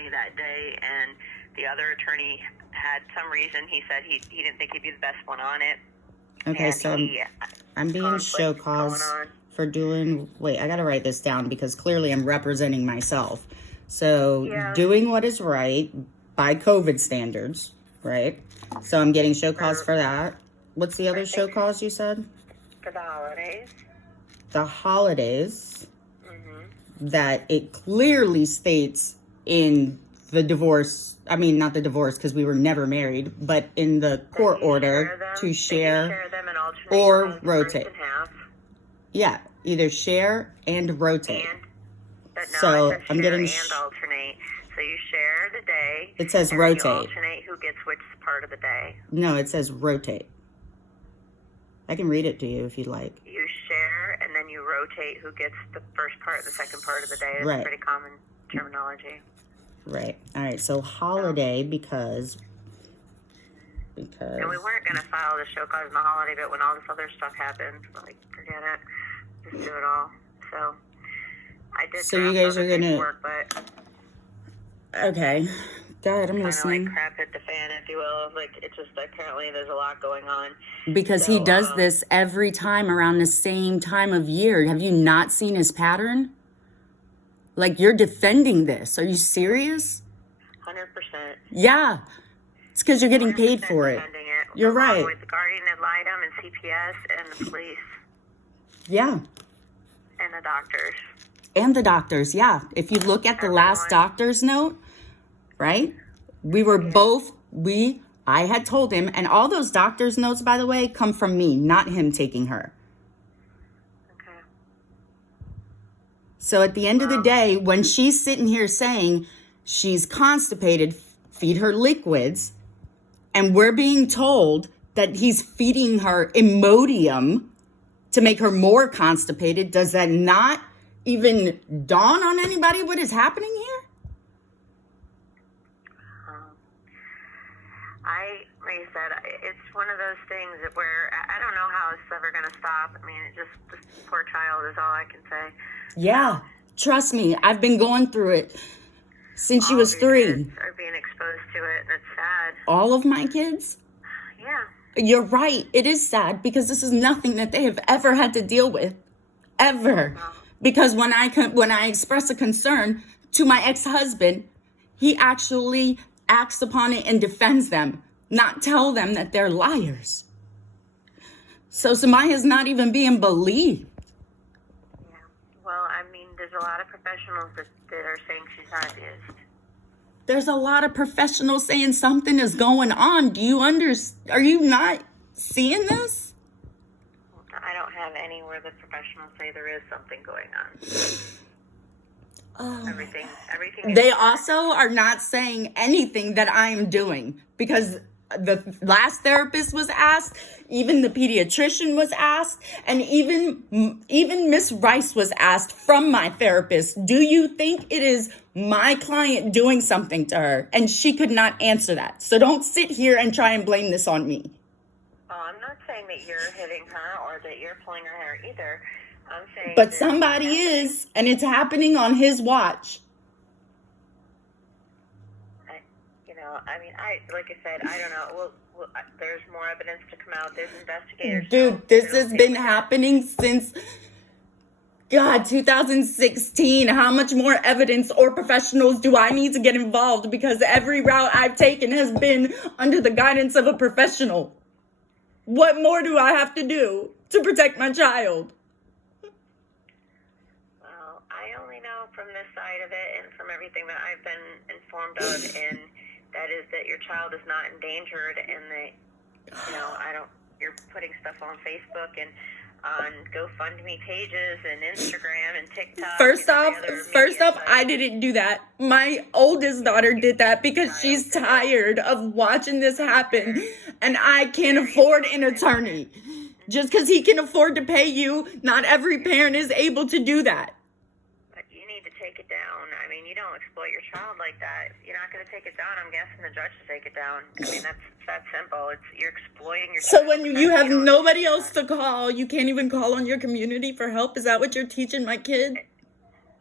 attorney that day, and the other attorney had some reason. He said he didn't think he'd be the best one on it. Okay, And so I'm being show cause for doing, wait, I gotta write this down because clearly I'm representing myself. So doing what is right by COVID standards, right? So I'm getting show cause for that. What's the other show cause you said? For the holidays. The holidays, that it clearly states in the divorce, I mean, not the divorce because we were never married, but in the court order to share them and alternate or rotate. in half. Yeah, either share and rotate. But no, So it says I'm share getting and alternate. So you share the day. It says and rotate. Then you alternate who gets which part of the day. No, it says rotate. I can read it to you if you'd like. You share and then you rotate who gets the first part, the second part of the day. It's Right. pretty common terminology. Right. All right. So holiday because And we weren't going to file the show cause on the holiday, but when all this other stuff happened, we're like, forget it. Just do it all. So I did. So you guys are gonna. Work, but Okay. Go ahead. I'm listening. Like crap hit the fan, if you will. Like it's just apparently there's a lot going on. Because he does this every time around the same time of year. Have you not seen his pattern? Like you're defending this. Are you serious? 100%. Yeah. It's because you're getting paid for it. You're right. With the guardian ad litem and CPS and the police. Yeah. And the doctors. And the doctors, yeah. If you look at the last doctor's note, right? We were both, I had told him, and all those doctor's notes, by the way, come from me, not him taking her. Okay. So at the end of the day, when she's sitting here saying she's constipated, feed her liquids, and we're being told that he's feeding her Imodium to make her more constipated, does that not even dawn on anybody what is happening here? Like I said, it's one of those things where I don't know how it's ever going to stop. I mean, this poor child is all I can say. Yeah, trust me, I've been going through it since she was 3. Kids are being exposed to it, and it's sad. All of my kids? Yeah. You're right. It is sad because this is nothing that they have ever had to deal with. Ever. No. Because when I express a concern to my ex-husband, he actually acts upon it and defends them, not tell them that they're liars. So Samaya's not even being believed. Yeah. Well, I mean, there's a lot of professionals that are saying she's not abused. There's a lot of professionals saying something is going on. Are you not seeing this? I don't have anywhere the professionals say there is something going on. Everything. They also are not saying anything that I'm doing because the last therapist was asked, even the pediatrician was asked, and even Miss Rice was asked from my therapist, do you think it is my client doing something to her? And she could not answer that. So don't sit here and try and blame this on me. Oh, I'm not saying that you're hitting her or that you're pulling her hair either. I'm saying but somebody is, and it's happening on his watch. Like I said, I don't know. Well, there's more evidence to come out. There's investigators. Dude, this has been happening since, 2016. How much more evidence or professionals do I need to get involved? Because every route I've taken has been under the guidance of a professional. What more do I have to do to protect my child? Well, I only know from this side of it and from everything that I've been informed of, and that is that your child is not endangered, and that, you're putting stuff on Facebook and on GoFundMe pages and Instagram and TikTok. First off, I didn't do that. My oldest daughter did that because she's tired of watching this happen, and I can't afford an attorney. Just because he can afford to pay you, not every parent is able to do that. But you need to take it down. I mean, you don't exploit your child like that. If you're not going to take it down, I'm guessing the judge to take it down. I mean, that's that simple. You're exploiting your child. So when you have nobody else to call, you can't even call on your community for help? Is that what you're teaching my kid?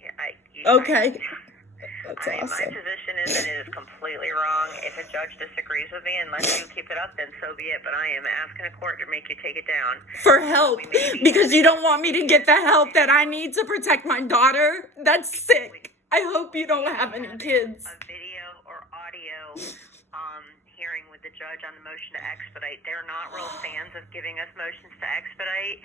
Yeah, okay. That's awesome. My position is that it is completely wrong. If a judge disagrees with me and lets you keep it up, then so be it. But I am asking a court to make you take it down. For help. Because you don't want me to get the help that I need to protect my daughter? That's sick. I hope you don't have any kids. A video or audio hearing with the judge on the motion to expedite. They're not real fans of giving us motions to expedite,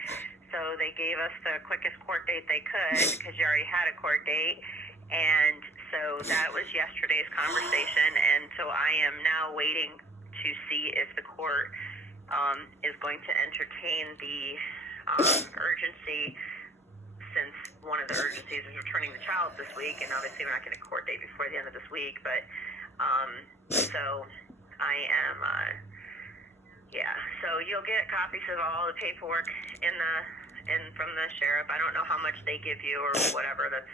so they gave us the quickest court date they could because you already had a court date. And so that was yesterday's conversation, and so I am now waiting to see if the court is going to entertain the urgency, since one of the urgencies is returning the child this week, and obviously we're not getting a court date before the end of this week, but so I am, so you'll get copies of all the paperwork from the sheriff. I don't know how much they give you or whatever, that's,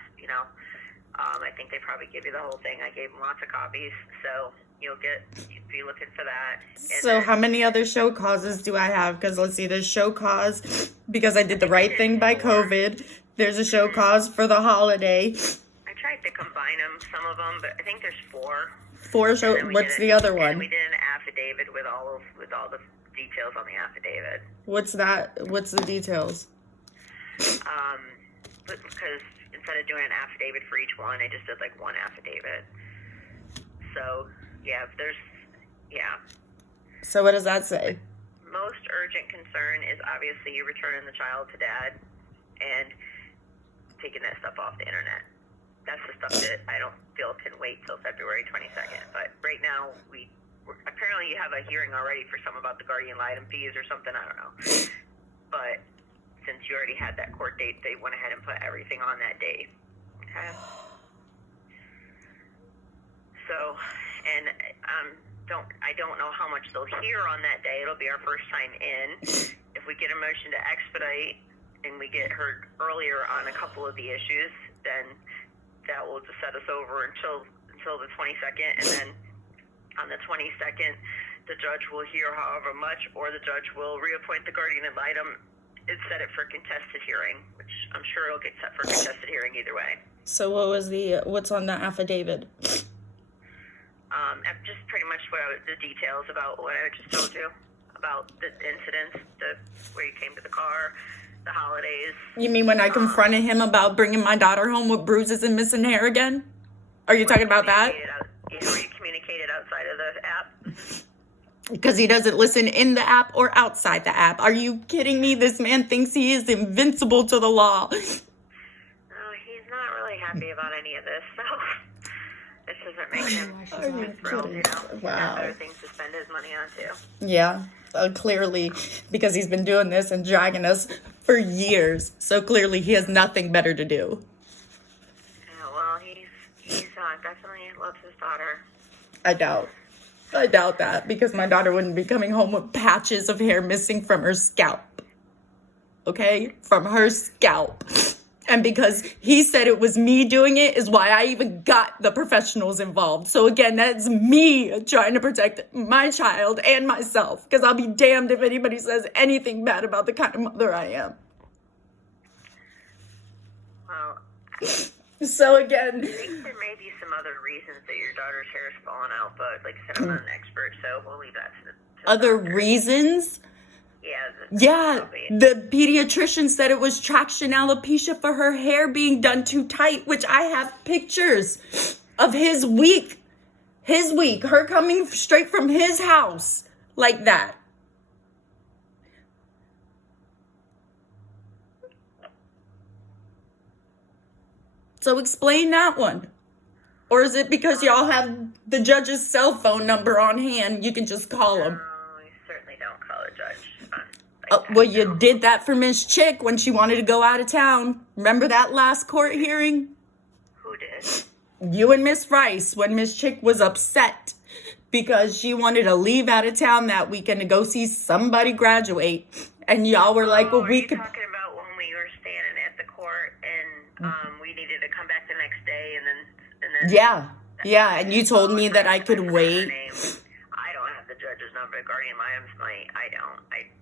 I think they probably give you the whole thing. I gave them lots of copies, so you'll be looking for that. And so how many other show causes do I have? Because let's see, there's show cause because I did the right thing by COVID. There's a show cause for the holiday. I tried to combine them, some of them, but I think there's 4. 4 show. What's the other one? And we did an affidavit with all the details on the affidavit. What's that? What's the details? Because instead of doing an affidavit for each one, I just did like one affidavit. So So what does that say? Most urgent concern is obviously you returning the child to dad and taking that stuff off the internet. That's the stuff that I don't feel can wait till February 22nd. But right now, apparently you have a hearing already for some about the guardian litem fees or something. I don't know. But since you already had that court date, they went ahead and put everything on that day. Okay. So, and I don't know how much they'll hear on that day. It'll be our first time in. If we get a motion to expedite and we get heard earlier on a couple of the issues, then that will just set us over until the 22nd, and then on the 22nd, the judge will hear however much, or the judge will reappoint the guardian ad litem and set it for contested hearing, which I'm sure it'll get set for contested hearing either way. So what's on the affidavit? Just pretty much the details about what I just told you about the incidents, where you came to the car, the holidays. You mean when I confronted him about bringing my daughter home with bruises and missing hair again? Are you talking about that? Where you communicated outside of the app? Because he doesn't listen in the app or outside the app. Are you kidding me? This man thinks he is invincible to the law. No, he's not really happy about any of this, so this doesn't make him thrilled, Wow. Other things to spend his money on, too. Yeah, clearly, because he's been doing this and dragging us for years. So clearly he has nothing better to do. Yeah, well, he's definitely loves his daughter. I doubt that, because my daughter wouldn't be coming home with patches of hair missing from her scalp. Okay? From her scalp. And because he said it was me doing it is why I even got the professionals involved. So again, that's me trying to protect my child and myself. Because I'll be damned if anybody says anything bad about the kind of mother I am. Well, so again, I think there may be some other reasons that your daughter's hair is falling out, but like I said, I'm not an expert, so we'll leave that to the other doctor. Reasons? Yeah, the pediatrician said it was traction alopecia for her hair being done too tight, which I have pictures of his week, her coming straight from his house like that. So explain that one. Or is it because y'all have the judge's cell phone number on hand, you can just call him? No, you certainly don't call a judge. Well, you did that for Miss Chick when she wanted to go out of town. Remember that last court hearing? Who did? You and Miss Rice, when Miss Chick was upset because she wanted to leave out of town that weekend to go see somebody graduate. And y'all were like, well, we could... Are you talking about when we were standing at the court and we needed to come back the next day and then Yeah, and you told me that I could wait. I don't have the judge's number. Guardian Lions might. I don't.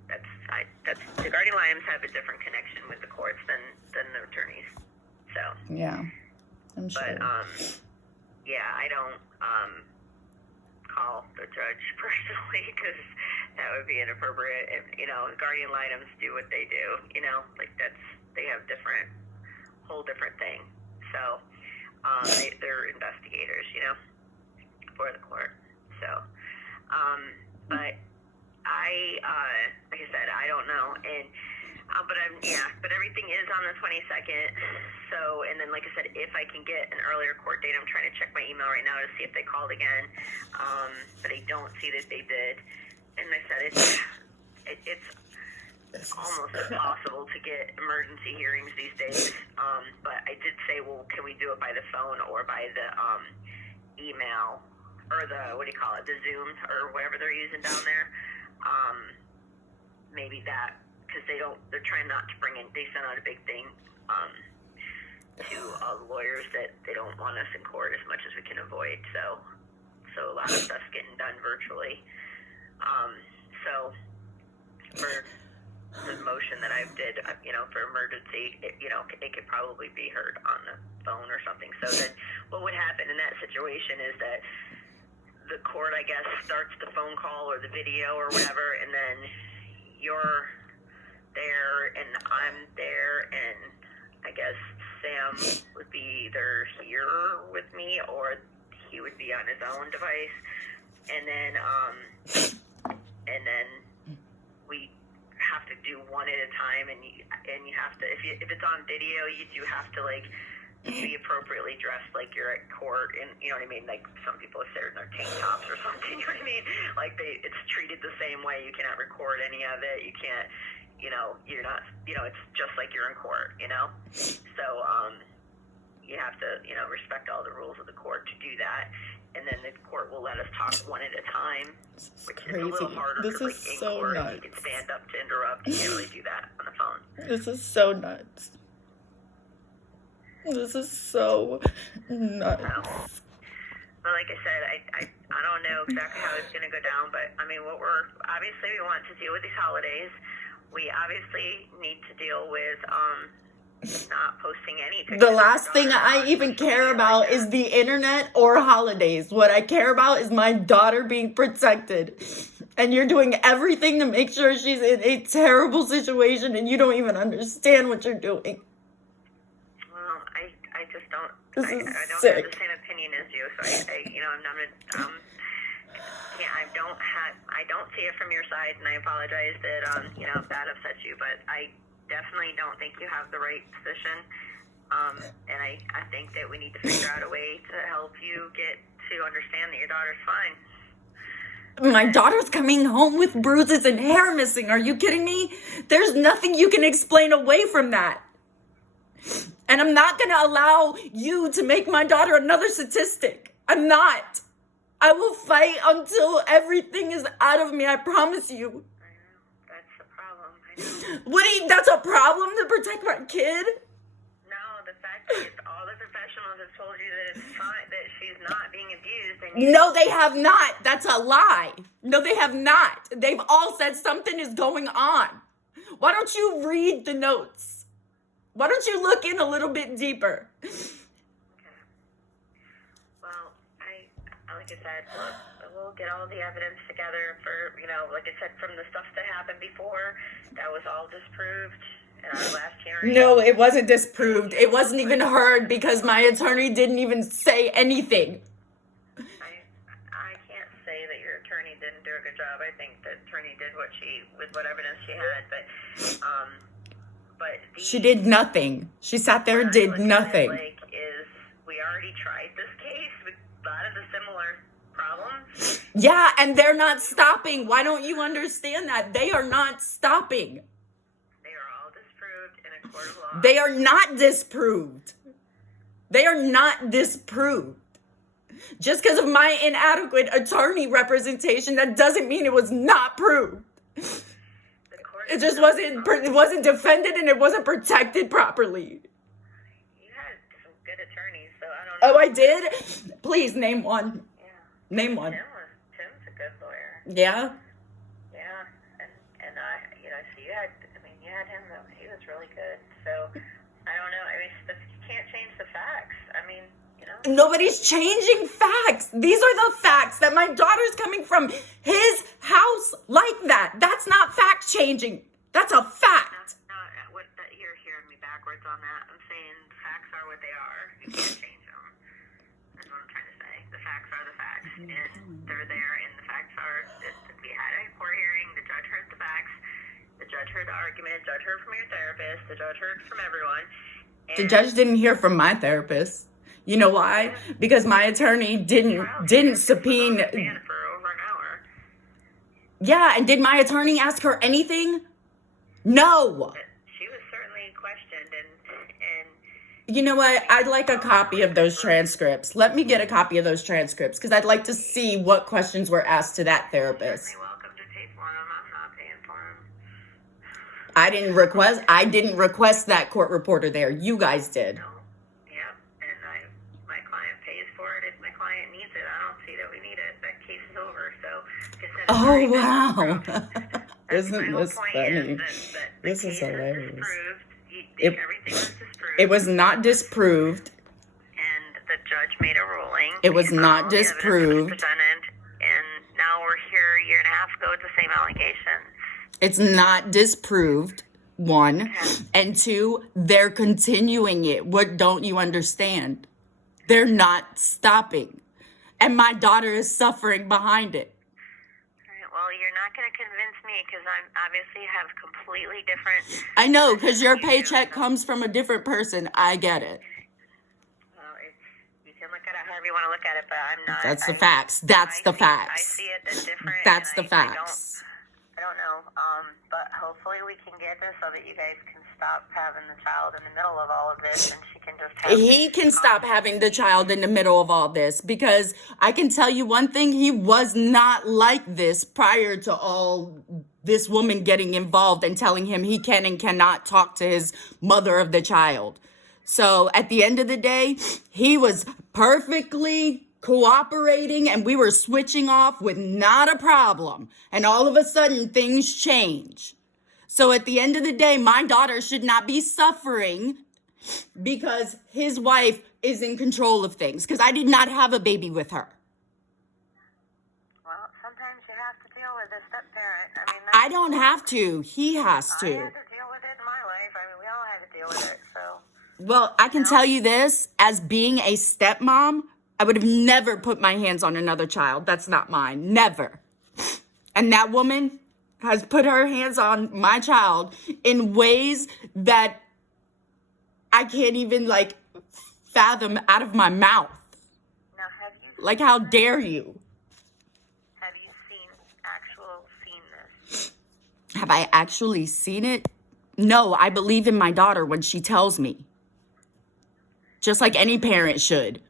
That's the Guardian Lions have a different connection with the courts than the attorneys. So yeah, I'm sure. But yeah, I don't call the judge personally because that would be inappropriate. And, guardian litems do what they do. Like they have whole different thing. So they're investigators, for the court. So, but like I said, I don't know, and but everything is on the 22nd. So, and then like I said, if I can get an earlier court date, I'm trying to check my email right now to see if they called again. But I don't see that they did. And I said it's almost impossible to get emergency hearings these days. But I did say, well, can we do it by the phone or by the email or the the Zoom or whatever they're using down there? Maybe that, because they're trying not to bring in, they sent out a big thing to lawyers that they don't want us in court as much as we can avoid. So a lot of stuff's getting done virtually. So for the motion that I did, for emergency, it could probably be heard on the phone or something. So then what would happen in that situation is that the court, I guess, starts the phone call or the video or whatever, and then you're there and I'm there, and I guess Sam would be either here with me or he would be on his own device, and then we have to do one at a time, and you have to, if it's on video, you do have to be appropriately dressed like you're at court, and you know what I mean, like some people have said in their tank tops or something, you know what I mean, like it's treated the same way. You cannot record any of it, you can't, you're not, it's just like you're in court, so you have to, respect all the rules of the court to do that, and then the court will let us talk one at a time, which is a little harder. This is in so court, nuts. you can stand up to interrupt. You can't really do that on the phone. This is so nuts. This is so nuts. Well, like I said, I don't know exactly how it's going to go down, but I mean, we want to deal with these holidays. We obviously need to deal with not posting any pictures. The last thing I even care about is the internet or holidays. What I care about is my daughter being protected. And you're doing everything to make sure she's in a terrible situation, and you don't even understand what you're doing. Well, I just don't. This I is don't sick. have the same opinion as you, so I don't see it from your side, and I apologize that that upsets you, but I definitely don't think you have the right position, and I think that we need to figure out a way to help you get to understand that your daughter's fine. My daughter's coming home with bruises and hair missing. Are you kidding me? There's nothing you can explain away from that. And I'm not going to allow you to make my daughter another statistic. I'm not. I will fight until everything is out of me. I promise you. I know. That's the problem. I know. That's a problem to protect my kid? No, the fact that all the professionals have told you that it's fine, that she's not being abused. And No, they have not. That's a lie. No, they have not. They've all said something is going on. Why don't you read the notes? Why don't you look in a little bit deeper? Okay. Well, like I said, we'll get all the evidence together for, like I said, from the stuff that happened before, that was all disproved in our last hearing. No, it wasn't disproved. It wasn't even heard because my attorney didn't even say anything. I can't say that your attorney didn't do a good job. I think the attorney did with what evidence she had, but she did nothing. She sat there and did nothing. We already tried this case with a lot of the similar problems. Yeah, and they're not stopping. Why don't you understand that? They are not stopping. They are all disproved in a court of law. They are not disproved. They are not disproved. Just because of my inadequate attorney representation, that doesn't mean it was not proved. It just wasn't defended and it wasn't protected properly. You had some good attorneys, so I don't know. Oh, I did? Please name one. Yeah. Name one. Tim's a good lawyer. Yeah? Yeah, and so you had him, though. He was really good. So, I don't know. I mean, you can't change the facts. I mean, Nobody's changing facts. These are the facts that my daughter's coming from his house like that. That's not fact changing. That's a fact. You're hearing me backwards on that. I'm saying the facts are what they are. You can't change them. That's what I'm trying to say. The facts are the facts, and they're there. And the facts are that we had a court hearing. The judge heard the facts. The judge heard the argument. The judge heard from your therapist. The judge heard from everyone. The judge didn't hear from my therapist. You know why? Because my attorney didn't subpoena. For over an hour. Yeah, and did my attorney ask her anything? No. She was certainly questioned, and You know what? I'd like a copy of those transcripts. Let me get a copy of those transcripts because I'd like to see what questions were asked to that therapist. you're welcome to pay for them. I'm not paying for them. I didn't request that court reporter there. You guys did. No. Yeah, and my client pays for it if my client needs it. I don't see that we need it. That case is over. So, Oh, wow. Isn't Isn't this funny? This is hilarious. Everything was disproved. It was not disproved. And the judge made a ruling. It was based on not all the evidence that was disproved. presented, and now we're here a year and a half ago with the same allegation. It's not disproved, one. And two, they're continuing it. What don't you understand? They're not stopping. And my daughter is suffering behind it. Well, you're not going to convince me because I'm obviously have completely different. I know, because your paycheck comes from a different person. I get it. Well, you can look at it however you want to look at it, but I'm not. That's the facts. That's the I facts. see it as different. That's the and facts. I don't know. But hopefully we can get this so that you guys can stop having the child in the middle of all of this, and she can just have. He can stop having the child in the middle of all this because I can tell you one thing, he was not like this prior to all this woman getting involved and telling him he can and cannot talk to his mother of the child. So at the end of the day, he was perfectly cooperating and we were switching off with not a problem. And all of a sudden things change. So at the end of the day, my daughter should not be suffering because his wife is in control of things. Because I did not have a baby with her. Well, sometimes you have to deal with a step parent. I mean, I don't have to. He has I to. had to deal with it in my life. I mean, we all had to deal with it. So. Well, I can tell you this, as being a stepmom, I would have never put my hands on another child. That's not mine. Never. And that woman has put her hands on my child in ways that I can't even, fathom out of my mouth. Now, have you... Like, how dare you? Have you seen this? Have I actually seen it? No, I believe in my daughter when she tells me. Just like any parent should.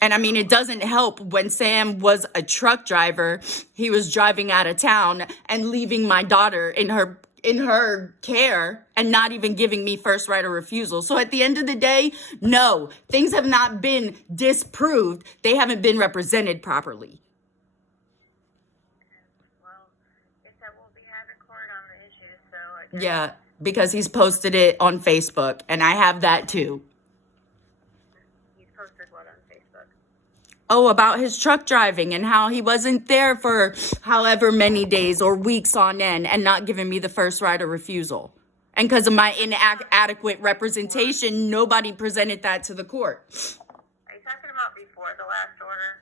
And I mean, it doesn't help when Sam was a truck driver. He was driving out of town and leaving my daughter in her care and not even giving me first right of refusal. So at the end of the day, no, things have not been disproved. They haven't been represented properly. Well, it's that we'll be having court on the issue, so I guess... Yeah, because he's posted it on Facebook, and I have that too. He's posted what on Facebook? Oh, about his truck driving and how he wasn't there for however many days or weeks on end and not giving me the first right of refusal. And because of my inadequate representation, nobody presented that to the court. Are you talking about before the last order?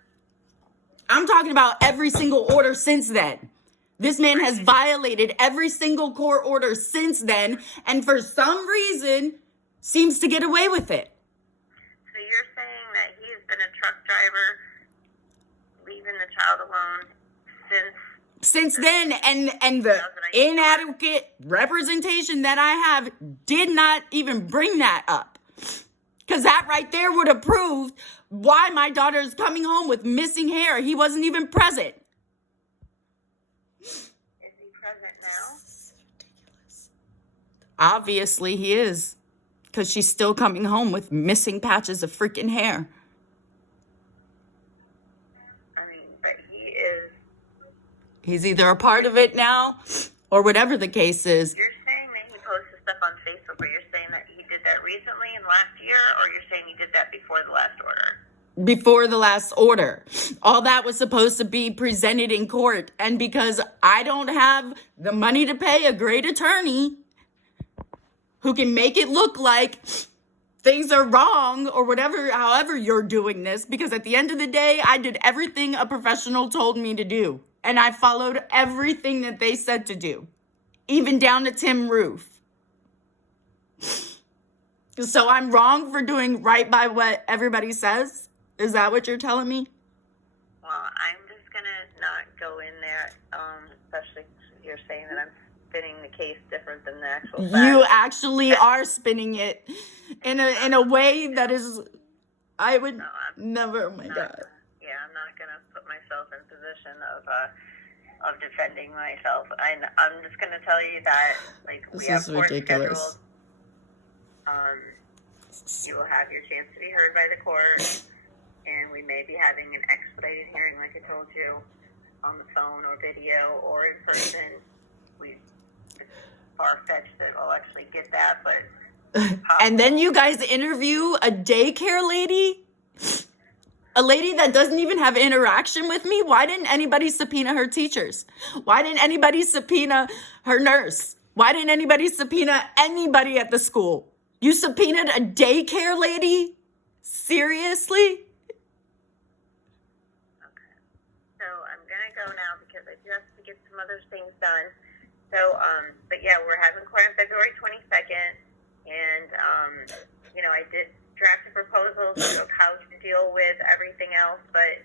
I'm talking about every single order since then. This man has violated every single court order since then, and for some reason, seems to get away with it. So you're saying that he's been a truck driver, leaving the child alone since then, and the inadequate representation that I have did not even bring that up. Because that right there would have proved why my daughter is coming home with missing hair. He wasn't even present. Is he present now? Obviously he is. Because she's still coming home with missing patches of freaking hair. I mean, but he is... He's either a part of it now, or whatever the case is. You're saying that he posted stuff on Facebook, but you're saying that he did that recently in last year, or you're saying you did that before the last order? Before the last order. All that was supposed to be presented in court. And because I don't have the money to pay a great attorney who can make it look like things are wrong or whatever, however you're doing this, because at the end of the day, I did everything a professional told me to do. And I followed everything that they said to do, even down to Tim Roof. So I'm wrong for doing right by what everybody says? Is that what you're telling me? Well, I'm just going to not go in there, especially if you're saying that I'm spinning the case different than the actual fact. You actually are spinning it in a way that is, I would No, never, oh my God. Yeah, I'm not going to put myself in position of defending myself. I'm just going to tell you that, like, we have court scheduled. You will have your chance to be heard by the court, and we may be having an expedited hearing, like I told you, on the phone or video or in person. It's far-fetched that we'll actually get that, but... And then you guys interview a daycare lady? A lady that doesn't even have interaction with me? Why didn't anybody subpoena her teachers? Why didn't anybody subpoena her nurse? Why didn't anybody subpoena anybody at the school? You subpoenaed a daycare lady? Seriously? Okay. So I'm going to go now because I do have to get some other things done. So, but yeah, we're having court on February 22nd. And, you know, I did draft a proposal of how to deal with everything else, but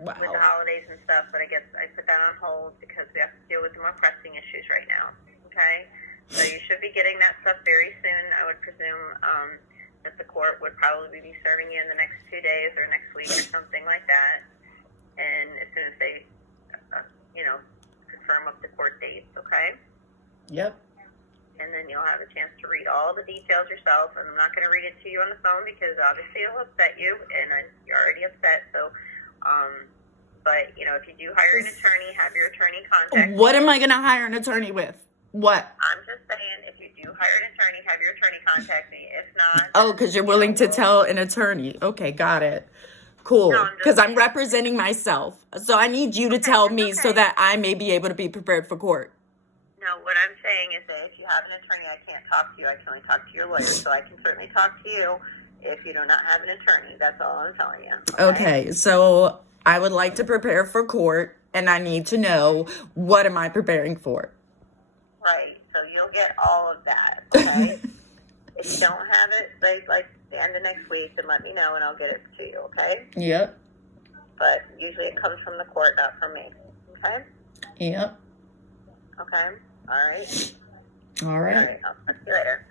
with the holidays and stuff. But I guess I put that on hold because we have to deal with the more pressing issues right now. Okay? So you should be getting that stuff very soon. I would presume that the court would probably be serving you in the next 2 days or next week or something like that. And as soon as they, you know, confirm up the court dates, okay? Yep. And then you'll have a chance to read all the details yourself. And I'm not going to read it to you on the phone because obviously it'll upset you, and you're already upset. So, but, you know, if you do hire an attorney, have your attorney contact What am I going to hire an attorney with? What? I'm just saying, if you do hire an attorney, have your attorney contact me. If not... Oh, because you're willing to tell an attorney. Okay, got it. Cool. Because I'm representing myself. So I need you to tell me so that I may be able to be prepared for court. No, what I'm saying is that if you have an attorney, I can't talk to you. I can only talk to your lawyer. So I can certainly talk to you if you do not have an attorney. That's all I'm telling you. Okay, so I would like to prepare for court, and I need to know, what am I preparing for? Right. So you'll get all of that, okay? If you don't have it, like the end of next week, then let me know, and I'll get it to you, okay? Yep. But usually it comes from the court, not from me, okay? Yep. Okay? All right? All right. All right. I'll talk to you later.